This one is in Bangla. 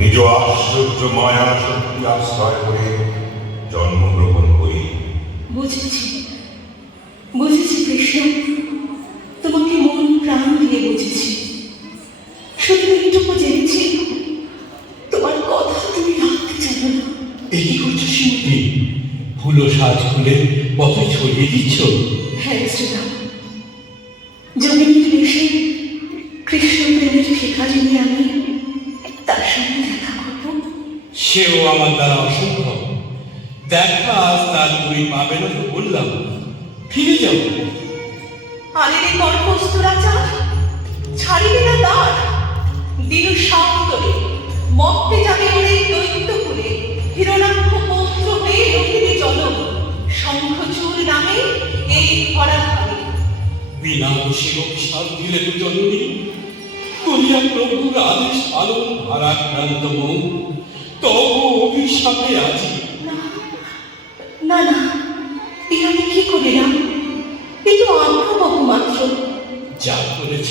নিজ আশ্চর্য মায়া শক্তি আশ্রয় করে জন্মগ্রহণ করি। বুঝেছি বুঝেছি কৃষ্ণ, তোমাকে মন প্রাণ দিয়ে বুঝেছি। শুধু একটুকু জেনেছি তোমার কথা তুমি রাখতে চাও না। এই কি করছো শিবতি? ফুলো সাজ খুলে পথে ছড়িয়ে দিচ্ছ। হ্যাঁ শ্রীরাম, জমির দেশে কৃষ্ণ প্রেমের ভিখারি নিয়ে আমি তার সঙ্গে দেখা করব। সেও আমার দ্বারা অসম্ভব। দেখা আজ তার তুমি পাবে না তো বললাম, ফিরে যাও। আরে রে কর্কস্তরাচার, ছাড়িবে না তার দিনু সান্তরে মত্তে যাবে ওরে দৈত্য করে। হিরণাক্ষ পৌত্র হয়ে রহিবে জনম, শঙ্খচূড় নামে এই ভরা ঘরে। বিনা দোষে অভিশাপ দিলে তো জননী, করিয়া প্রভুর আদেশ পালন ভারাক্রান্ত মন, তব অভিশাপে আজি। না না না, এ আমি কি করিলাম? এ তো আজ্ঞা বহু মাত্র। যা করেছ